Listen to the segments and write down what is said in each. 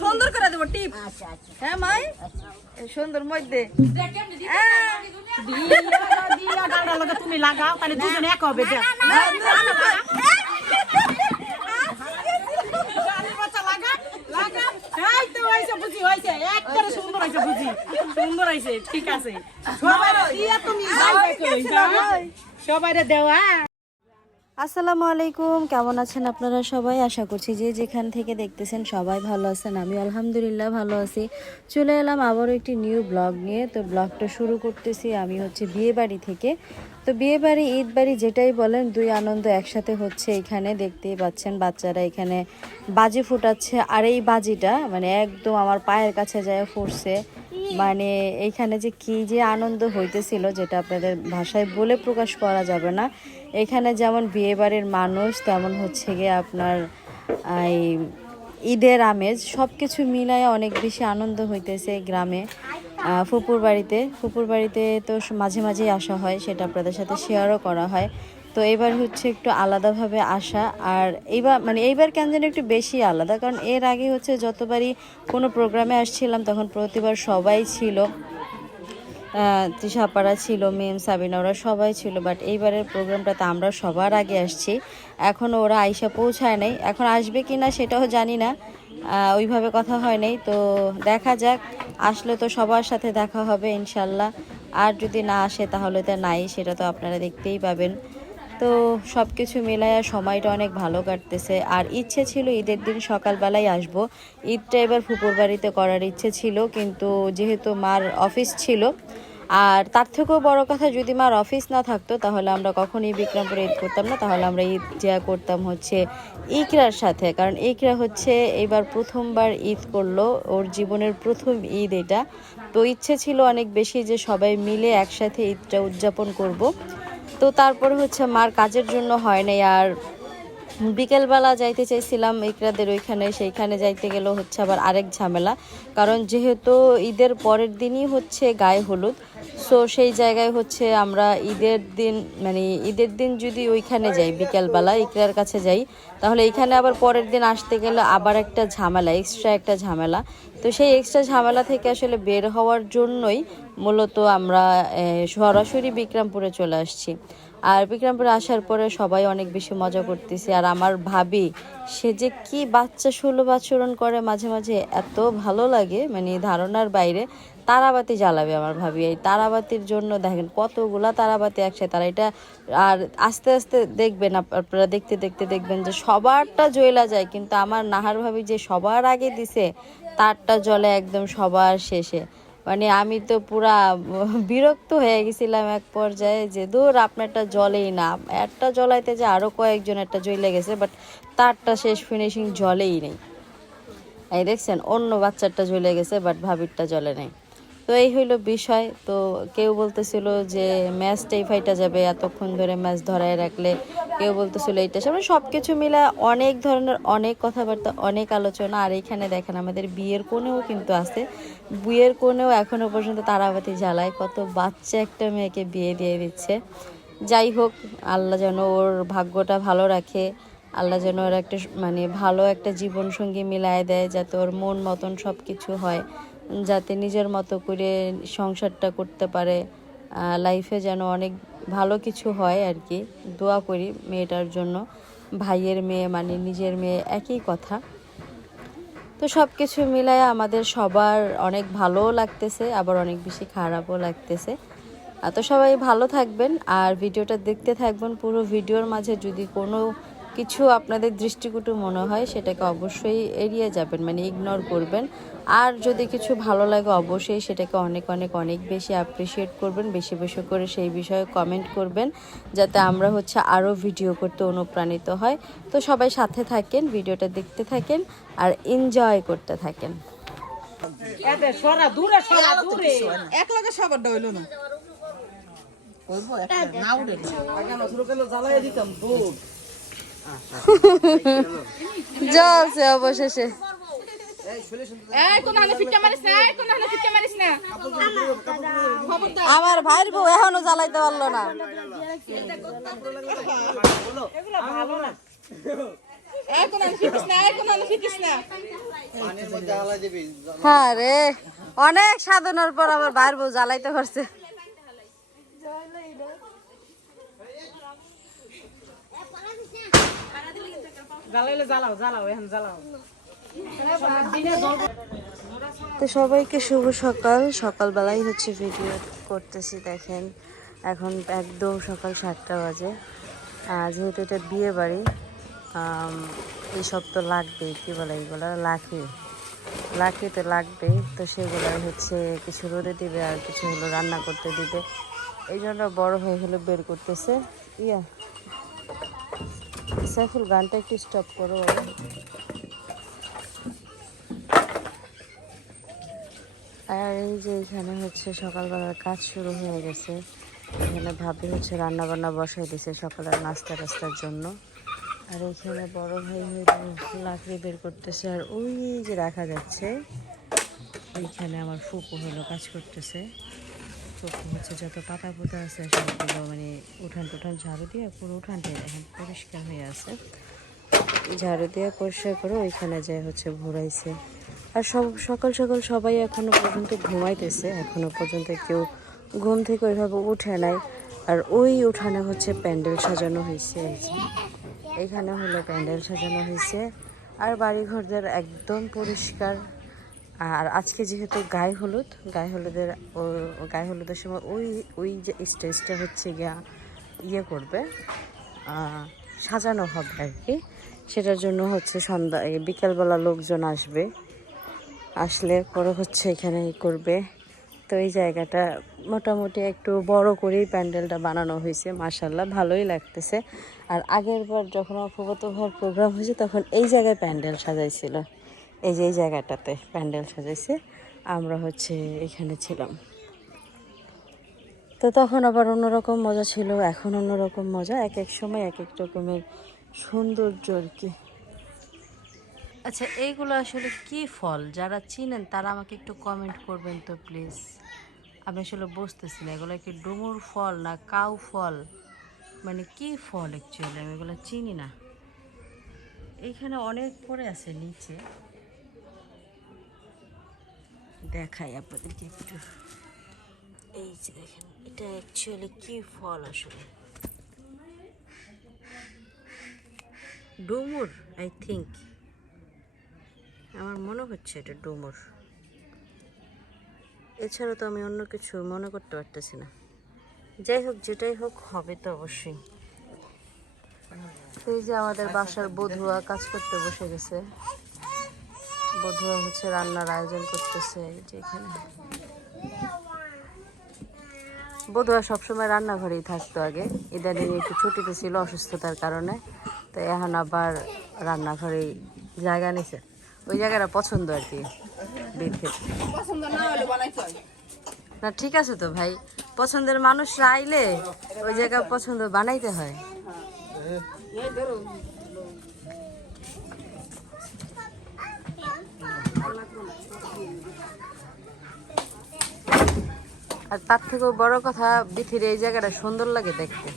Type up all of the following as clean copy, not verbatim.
সুন্দর করে দেবো টিপ। হ্যাঁ মাই সুন্দর মধ্যে তুমি লাগাও তাহলে দুজনে এক হবে। ঠিক আছে সবাই দেওয়া। আসসালামু আলাইকুম, কেমন আছেন আপনারা সবাই? আশা করছি যে যেখান থেকে দেখতেছেন সবাই ভালো আছেন। আমি আলহামদুলিল্লাহ ভালো আছি। চলে এলাম আবারও একটি নিউ ব্লগ নিয়ে। তো ব্লগটা শুরু করতেছি আমি বিয়ে বাড়ি থেকে। তো বিয়ে বাড়ি ঈদ বাড়ি যেটাই বলেন, দুই আনন্দ একসাথে হচ্ছে। এখানে দেখতেই পাচ্ছেন বাচ্চারা এখানে বাজি ফুটাচ্ছে। আর এই বাজিটা একদম আমার পায়ের কাছে যায় ফুটছে। এইখানে যে কি যে আনন্দ হইতেছিল, যেটা আপনাদের ভাষায় বলে প্রকাশ করা যাবে না। এখানে যেমন বিয়ে বাড়ির মানুষ, তেমন হচ্ছে গিয়ে আপনার এই ঈদের আমেজ, সব কিছু মিলায় অনেক বেশি আনন্দ হইতেছে গ্রামে। ফুপুর বাড়িতে তো মাঝে মাঝেই আসা হয়, সেটা আপনাদের সাথে শেয়ারও করা হয়। তো এবার হচ্ছে একটু আলাদাভাবে আসা। আর এইবার কেন যেন একটু বেশি আলাদা, কারণ এর আগে হচ্ছে যতবারই কোনো প্রোগ্রামে আসছিলাম তখন প্রতিবার সবাই ছিল, তৃষাপাড়া ছিল, মেম, সাবিনা, ওরা সবাই ছিল। বাট এইবারের প্রোগ্রামটাতে আমরা সবার আগে আসছি। এখনও ওরা আইসা পৌঁছায় নাই, এখন আসবে কি না সেটাও জানি না, ওইভাবে কথা হয় নাই। তো দেখা যাক, আসলে তো সবার সাথে দেখা হবে ইনশাল্লাহ। আর যদি না আসে তাহলে তো নাই, সেটা তো আপনারা দেখতেই পাবেন। তো সব কিছু মিলায়া সময়টা অনেক ভালো কাটতেছে। আর ইচ্ছে ছিল ঈদের দিন সকালবেলায় আসব, ঈদটা এবার ফুপুর বাড়িতে করার ইচ্ছে ছিল, কিন্তু যেহেতু মার অফিস ছিল, আর তার থেকেও বড় কথা, যদি মার অফিস না থাকতো তাহলে আমরা কখনই বিক্রমপুরে ঈদ করতাম না। তাহলে আমরা ঈদ যা করতাম হচ্ছে ইকরার সাথে, কারণ ইকরা হচ্ছে এবার প্রথমবার ঈদ করলো, ওর জীবনের প্রথম ঈদ এটা। তো ইচ্ছে ছিল অনেক বেশি যে সবাই মিলে একসাথে ঈদটা উদযাপন করব। তো তারপরে হচ্ছে মার কাজের জন্য হয় নাই। আর বিকেলবেলা যাইতে চাইছিলাম ইকরাদের ওইখানে, সেইখানে যাইতে গেলেও হচ্ছে আবার আরেক ঝামেলা, কারণ যেহেতু ঈদের পরের দিনই হচ্ছে গায়ে হলুদ। সো সেই জায়গায় হচ্ছে আমরা ঈদের দিন যদি ওইখানে যাই, বিকেলবেলা ইকরার কাছে যাই, তাহলে এইখানে আবার পরের দিন আসতে গেলে আবার একটা ঝামেলা, এক্সট্রা একটা ঝামেলা। তো সেই এক্সট্রা ঝামেলা থেকে আসলে বের হওয়ার জন্যই মূলত আমরা সরাসরি বিক্রমপুরে চলে আসছি। আর বিক্রমপুরে আসার পরে সবাই অনেক বেশি মজা করতেছি। আর আমার ভাবি, সে যে কি বাচ্চা সুলভ আচরণ করে মাঝে মাঝে, এত ভালো লাগে, ধারণার বাইরে। তারাবাতি জ্বালাবে আমার ভাবি, এই তারাবাতির জন্য দেখেন কতগুলা তারাবাতি একসাথে তারা এটা। আর আস্তে আস্তে দেখবেন আপনারা, দেখতে দেখতে দেখবেন যে সবারটা জ্বলা যায়, কিন্তু আমার নাহার ভাবি যে সবার আগে দিছে, তারটা জ্বলে একদম সবার শেষে। আমি তো পুরা বিরক্ত হয়ে গেছিলাম এক পর্যায়ে, যে দূর আপনারটা জ্বলেই না। একটা জ্বলাইতে যে আরও কয়েকজন একটা জ্বলে গেছে, বাট তারটা শেষ ফিনিশিং জ্বলেই নেই। এই দেখছেন, অন্য বাচ্চারটা জ্বলে গেছে, বাট ভাবিরটা জ্বলে নেই। তো এই হইলো বিষয়। তো কেউ বলতেছিল যে ম্যাচটাই ফাইটা যাবে এতক্ষণ ধরে ম্যাচ ধরায় রাখলে, কেউ বলতেছিল এইটা সব কিছু মিলে অনেক ধরনের অনেক কথাবার্তা, অনেক আলোচনা। আর এইখানে দেখেন আমাদের বিয়ের কোণেও কিন্তু আছে, বিয়ের কোণেও এখনও পর্যন্ত তারাবাতি জ্বালায়। কত বাচ্চা একটা মেয়েকে বিয়ে দিয়ে দিচ্ছে। যাই হোক, আল্লাহ যেন ওর ভাগ্যটা ভালো রাখে, আল্লাহ যেন ওর একটা ভালো একটা জীবনসঙ্গী মিলায় দেয়, যাতে ওর মন মতন সব কিছু হয়, যাতে নিজের মতো করে সংসারটা করতে পারে, লাইফে যেন অনেক ভালো কিছু হয় আর কি। দোয়া করি মেয়েটার জন্য। ভাইয়ের মেয়ে নিজের মেয়ে, একই কথা। তো সব কিছু মিলায় আমাদের সবার অনেক ভালোও লাগতেছে, আবার অনেক বেশি খারাপও লাগতেছে। তো সবাই ভালো থাকবেন আর ভিডিওটা দেখতে থাকবেন। পুরো ভিডিওর মাঝে যদি কোনো কিছু আপনাদের দৃষ্টিকটু মনে হয়, সেটাকে অবশ্যই এড়িয়ে যাবেন, ইগনোর করবেন। আর যদি কিছু ভালো লাগে অবশ্যই সেটাকে অনেক অনেক অনেক বেশি অ্যাপ্রিসিয়েট করবেন, বেশি বেশি করে সেই বিষয়ে কমেন্ট করবেন, যাতে আমরা হচ্ছে আরও ভিডিও করতে অনুপ্রাণিত হয়। তো সবাই সাথে থাকেন, ভিডিওটা দেখতে থাকেন আর এনজয় করতে থাকেন। এক লগে সবারটা হইল না, জ্বলছে অবশেষে। কোন ফিটকা মারিস না, না আমার ভাইয়ের বউ এখনো জ্বালাইতে পারলো না। এখন আমি শিখিস না, এখন আমি শিখিস না। হ্যাঁ রে, অনেক সাধনার পর আমার ভাইয়ের বউ জ্বালাইতে পারছে। জ্বালাইলে জ্বালাও জ্বালাও এখন জ্বালাও। তো সবাইকে শুভ সকাল। সকালবেলাই হচ্ছে ভিডিও করতেছি, দেখেন এখন একদম সকাল 7টা বাজে। যেহেতু এটা বিয়ে বাড়ি, এইসব তো লাগবেই, কী বলে এইগুলো লাখি তো লাগবেই। তো সেগুলো হচ্ছে কিছু রোদে দিবে আর কিছু হলো রান্না করতে দিবে, এই জন্য বড় হয়ে হলো বের করতেছে। ইয়া সাইফুল, গানটা একটু স্টপ করো। আর এই যে এখানে হচ্ছে সকালবেলার কাজ শুরু হয়ে গেছে। এখানে ভাবি হচ্ছে রান্না বান্না বসাই দিছে সকালের নাস্তা টাস্তার জন্য। আর এখানে বড় ভাই লাকড়ি বের করতেছে। আর ওই যে দেখা যাচ্ছে ওইখানে আমার ফুপু হলো কাজ করতেছে। ফুপু হচ্ছে যত পাতা পোতা আছে সবগুলো মানে উঠান টুঠান ঝাড়ু দিয়ে পুরো উঠানটাই এখন পরিষ্কার হয়ে আছে। ঝাড়ু দিয়ে পরিষ্কার করে ওইখানে যায় হচ্ছে ঘুরাইছে। আর সকাল সকাল সবাই এখনো পর্যন্ত ঘুমাইতেছে, এখনো পর্যন্ত কেউ ঘুম থেকে ওইভাবে উঠে নাই। আর ওই উঠানে হচ্ছে প্যান্ডেল সাজানো হয়েছে, এইখানে হলো প্যান্ডেল সাজানো হয়েছে। আর বাড়িঘরদের একদম পরিষ্কার। আর আজকে যেহেতু গায়ে হলুদের সময় ওই যে স্টেজটা হচ্ছে গিয়া করবে, সাজানো হবে আর কি। সেটার জন্য হচ্ছে বিকালবেলা লোকজন আসলে পরে হচ্ছে এখানে করবে। তো এই জায়গাটা মোটামুটি একটু বড় করেই প্যান্ডেলটা বানানো হয়েছে, মাশাআল্লাহ ভালোই লাগতেছে। আর আগের বার যখন আমার ফুফাতো ভাইয়ের প্রোগ্রাম হয়েছে তখন এই জায়গায় প্যান্ডেল সাজাইছিল, এই যে এই জায়গাটাতে প্যান্ডেল সাজাইছে, আমরা হচ্ছে এখানে ছিলাম। তো তখন আবার অন্যরকম মজা ছিল, এখন অন্যরকম মজা, এক এক সময় এক এক রকমের সৌন্দর্য আর কি। আচ্ছা, এইগুলো আসলে কি ফল? যারা চিনেন তারা আমাকে একটু কমেন্ট করবেন তো প্লিজ। আমি আসলে বুঝতেছি না এগুলো কি ডুমুর ফল না কাউ ফল, মানে কি ফল অ্যাকচুয়ালি আমি এগুলো চিনি না। এইখানে অনেক পড়ে আছে নিচে, দেখাই আপনাদেরকে একটু। এই যে দেখেন, এটা অ্যাকচুয়ালি কি ফল আসলে? ডুমুর আই থিঙ্ক, আমার মনে হচ্ছে এটা ডুমুর। এছাড়া তো আমি অন্য কিছু মনে করতে পারতেছি না। যাই হোক, যেটাই হোক হবে তো অবশ্যই। এই যে আমাদের বাসার বধুয়া কাজ করতে বসে গেছে। বধুয়া হচ্ছে রান্নার আয়োজন করতেছে। এই যে এখানে বধুয়া সবসময় রান্নাঘরেই থাকতো আগে, ইদানিং একটু ছুটিতে ছিল অসুস্থতার কারণে। তো এখন আবার রান্নাঘরেই জায়গা নিছে। ওই জায়গাটা পছন্দ আর কি দেখে। না ঠিক আছে তো ভাই, পছন্দের মানুষরা আইলে ওই জায়গা পছন্দ বানাইতে হয়। আর তার থেকেও বড় কথা, বিথির এই জায়গাটা সুন্দর লাগে দেখতে,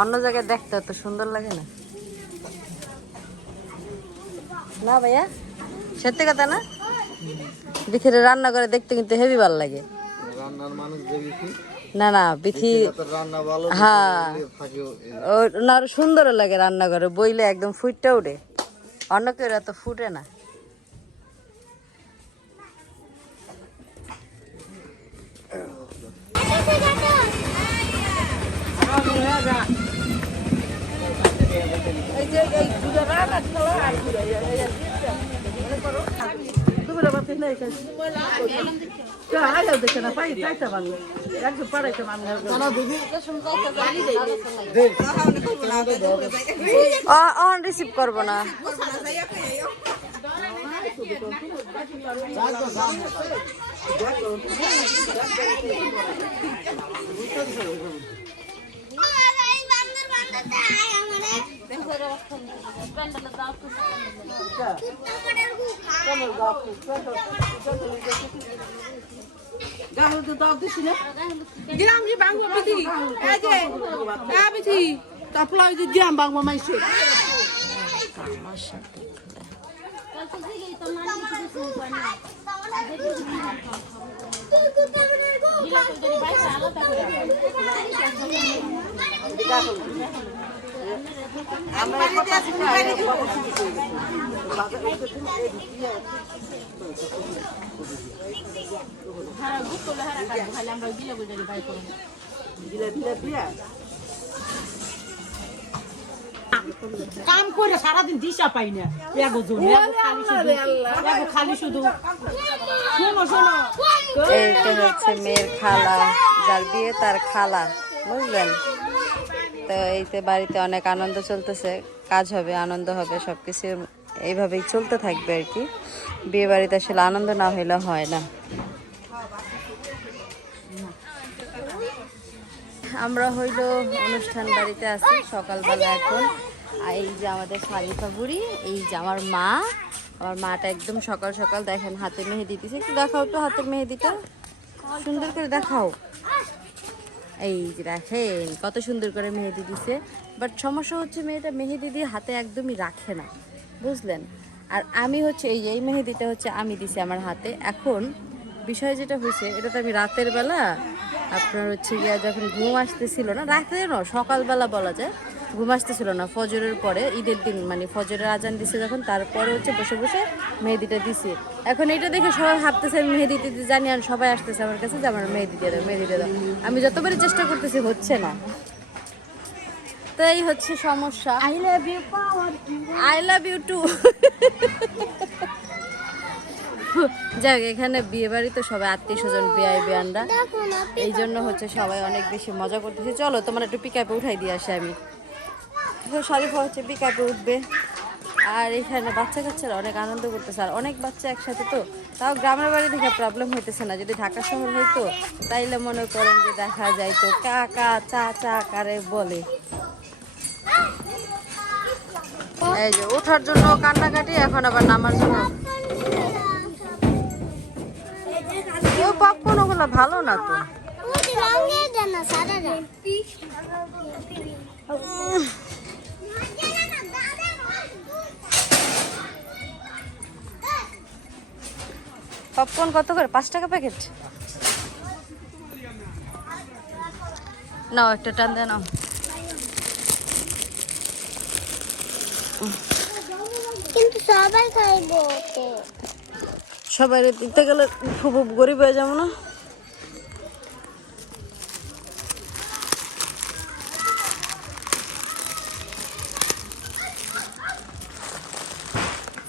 অন্য জায়গায় দেখতে অত সুন্দর লাগে না। না ভাইয়া, সত্যি কথা না? বিথির রান্না করে দেখতে কিন্তু হেভি ভালো লাগে। না না বিথি, হ্যাঁ ওনার সুন্দর লাগে রান্না করে, বইলে একদম ফুটটা উঠে, অন্য কেউ এত ফুটে না। রিসিভ করবো না। Giam je bang mo biti. Aje. Ya biti. Tapla je giam bang mo mai se. কাম করে সারাদিন দিশা পাই না এগো জন্য এগো খালি শুধু শোনো শোনো এইটা হচ্ছে মেয়ের খালা, যার বিয়ে তার খালা, বুঝলেন? তো এইতে বাড়িতে অনেক আনন্দ চলতেছে, কাজ হবে, আনন্দ হবে, সবকিছু এইভাবেই চলতে থাকবে আর কি। বিয়ে বাড়িতে আসলে আনন্দ না হইলে হয় না। আমরা হইল অনুষ্ঠান বাড়িতে আছি সকালবেলা এখন। এই যে আমাদের শালিফা বুড়ি, এই যে আমার মাটা একদম সকাল সকাল দেখেন হাতে মেহেদি দিছে। একটু দেখাও তো হাতের মেহেদিটা, সুন্দর করে দেখাও। এই যে দেখেন কত সুন্দর করে মেহেদি দিছে। বাট সমস্যা হচ্ছে মেয়েটা মেহেদি দিয়ে হাতে একদমই রাখে না, বুঝলেন? আর আমি হচ্ছে এই মেহেদিটা হচ্ছে আমি দিছি আমার হাতে। এখন বিষয় যেটা হয়েছে, এটা তো আমি রাতের বেলা আপনার হচ্ছে গিয়া যখন ঘুম আসতেছিল না, রাতে না সকালবেলা বলা যায়, ঘুম আসতেছিল না, ফজরের পরে, ঈদের দিন মানে ফজরের আজান দিছে যখন, তারপরে হচ্ছে বসে বসে মেহেদিটা দিছি। এখন এটা দেখে সবাই ভাবতেছে আমি মেহেদি দিতে জানি, আর সবাই আসতেছে আমার কাছে যে আমার মেহেদি দিয়ে দাও, মেহেদি দিয়ে দাও। আমি যতবারই চেষ্টা করতেছি হচ্ছে না, তো এই হচ্ছে সমস্যা। I love you too. যাক, এখানে বিয়ে বাড়ি তো সবাই আত্মীয় স্বজন বিয়ানরা, এই জন্য হচ্ছে সবাই অনেক বেশি মজা করতেছে। চলো তোমার একটু পিকআপে উঠাই দিয়ে আসে আমি। শারিফা হচ্ছে পিকআপে উঠবে, আর এখানে বাচ্চা কাচ্চারা অনেক আনন্দ করতেছে, আর অনেক বাচ্চা একসাথে, তো তাও গ্রামের বাড়ি থেকে প্রবলেম হইতেছে না। যদি ঢাকা শহর হইতো তাইলে মনে করেন যে দেখা যাইতো কাকা চাচা কারে বলে। এই যে ওঠার জন্য কান্নাকাটি, এখন আবার নামার জন্য। ও পপকর্ন ওগুলো ভালো না তো। পপকর্ন কত করে? 5 টাকা প্যাকেট। নাও একটা টান দেন। কিন্তু সবাই খাইবো, সবাই দিতে গেলে খুব গরিব হয়ে যাবো না?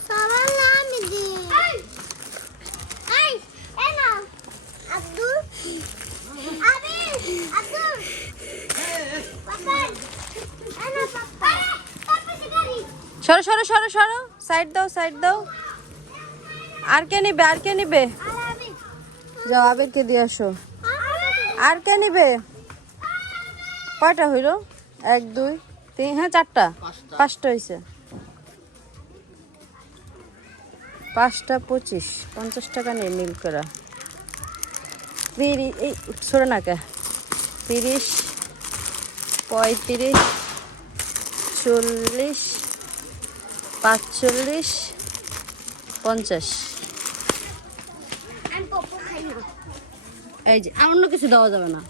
সবার নাম দি। এই এনা আব্দুল আবির আব্দুল পাপা এনা পাপা পাপা শিকারি। সরো সরো সরো সরো, সাইড দাও সাইড দাও। আর কে নিবে? আর কে নিবে? যাও আবেগকে দিয়ে আসো। আর কে নিবে? কয়টা হইল? 1 2 3, হ্যাঁ 4টা, 5টা হয়েছে। 5টা 25, 50 টাকা নেই নীল করা। এই ছোড়ে না কে? 30 35 40 45 50। এই যে অন্য কিছু দেওয়া যাবে না,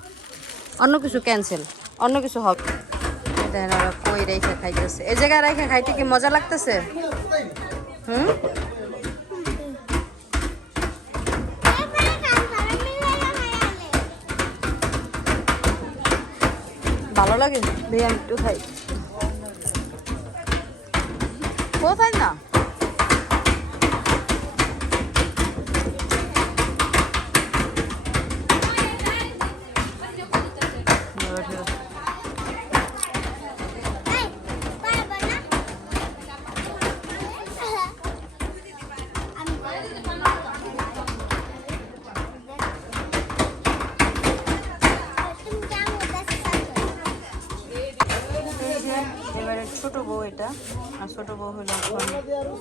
অন্য কিছু ক্যান্সেল, অন্য কিছু হবে। দেখেন ওরা কই রেখে খাইতেছে, এই জায়গায় রেখে খাইতে কি মজা লাগতেছে? হুম, ভালো লাগে। দিয়ে আমি একটু খাই। কোথায় না ছোট বউ এটা, আর ছোট বউ হলো এখন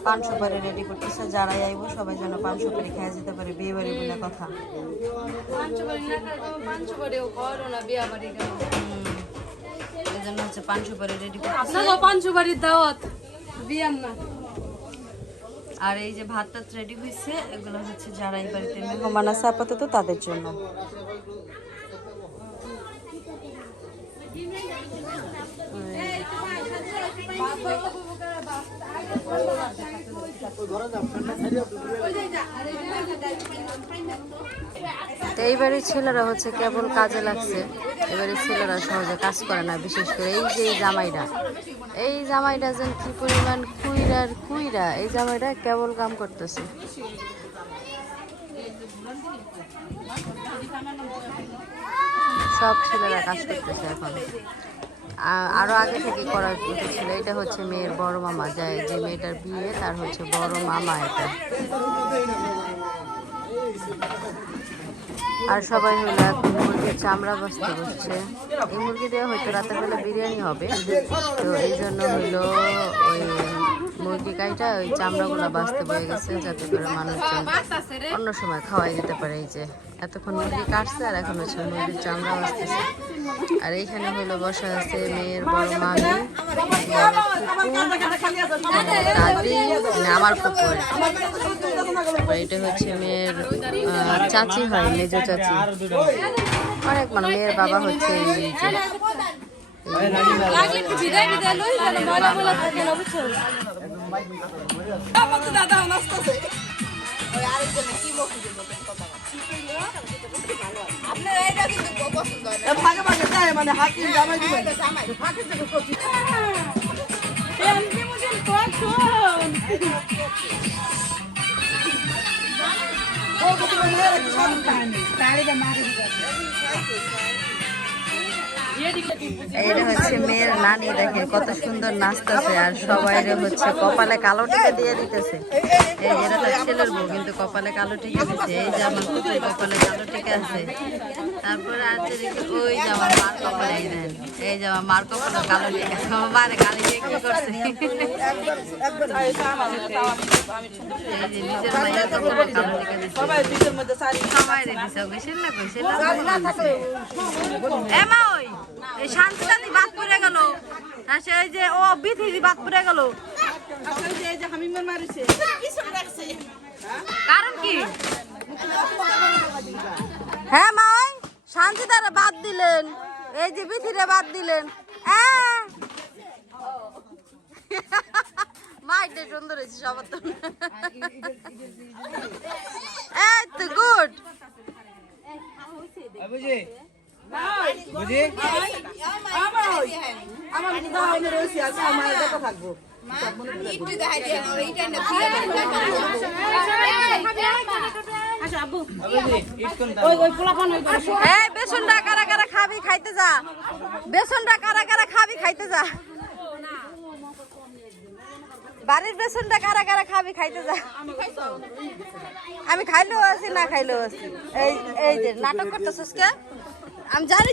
পান সুপারি রেডি করতেছে। যারাই আইব সবাই যেন পান সুপারি খেয়ে যেতে পারে, বিয়ে বাড়ি বলে কথা। এই জন্য হচ্ছে পান সুপারি রেডি করে আপনার পান সুপারির দাওয়াত বিয়ান না। আর এই যে ভাত টাত রেডি হয়েছে, এগুলো হচ্ছে যারা এই বাড়িতে মেহমান আছে আপাতত তাদের জন্য। তো এই বাড়ির ছেলেরা হচ্ছে কেবল কাজে লাগছে, এবারে ছেলেরা সহজে কাজ করে না, বিশেষ করে এই যে এই জামাইটা যেন কি পরিমাণ কুইরা এই জামাইটা কেবল কাম করতেছে। সব ছেলেরা কাজ করতেছে এখন, আরো আগে থেকে করার উচিত ছিল। এটা হচ্ছে মেয়ের বড় মামা, যায় যে মেয়েটার বিয়ে তার হচ্ছে বড় মামা এটা। আর সবাই হলো এখন মুরগির চামড়া বাছতে বসছে। এই মুরগি দিয়ে হয়তো রাতের বেলা বিরিয়ানি হবে, তো এই জন্য হইলো ওই মুরগি কাইটা ওই চামড়াগুলো বাছতে বয়ে গেছে, যাতে করে মানুষজন অন্য সময় খাওয়াই যেতে পারে। এই যে এতক্ষণ মুরগি কাটছে আর এখন হচ্ছে মুরগির চামড়া বাছতেছে। আর এইখানে হইলো বসা আছে মেয়ের বড় মামি, দাদি, আমার পুকুর। এটা হচ্ছে মেয়ের চাচি হয়, মেজ চাচি, অনেক মানে মেয়ের বাবা হচ্ছে এই যে এটা হচ্ছে মেয়ের নানি, দেখে কত সুন্দর নাচতেছে আর সবাই হচ্ছে কপালে কালো টিকা দিয়ে দিতেছে। এই যেটা তার ছেলের বউ, কিন্তু কপালে কালো টিকা দিচ্ছে। এই যে আমার পুত্রের কপালে কালো টিকা আছে, তারপরে আছে ওই যে আমার মার কপালে, এই যে আমার মার কপালে কালো টিকা, আমার মারে কালি দিয়ে কি করছে। এই যে নিজের মায়ের কপালে কালো টিকা দিচ্ছে, সবাই রে দিছে, কইছেন না কইছেন না। এ মা ওই এই শান্তিটা দি বাদ পড়ে গেল, আর সেই যে ও বিথি দি বাদ পড়ে গেল, কারণ কি? হ্যাঁ মা ওই শান্তিদারে বাদ দিলেন, এই যে বিথিরে বাদ দিলেন। মা এটা সুন্দর হয়েছে সবার তো, এই তো গুড। বেসনটা কারা কারা খাবি খাইতে যা, বেসনটা কারা কারা খাবি খাইতে যা, বাড়ির বেসনটা কারা কারা খাবি খাইতে যা। আমি খাইলেও আছি না খাইলেও আছি। এই যে নাটক করতেছিস কে? আমি জানি।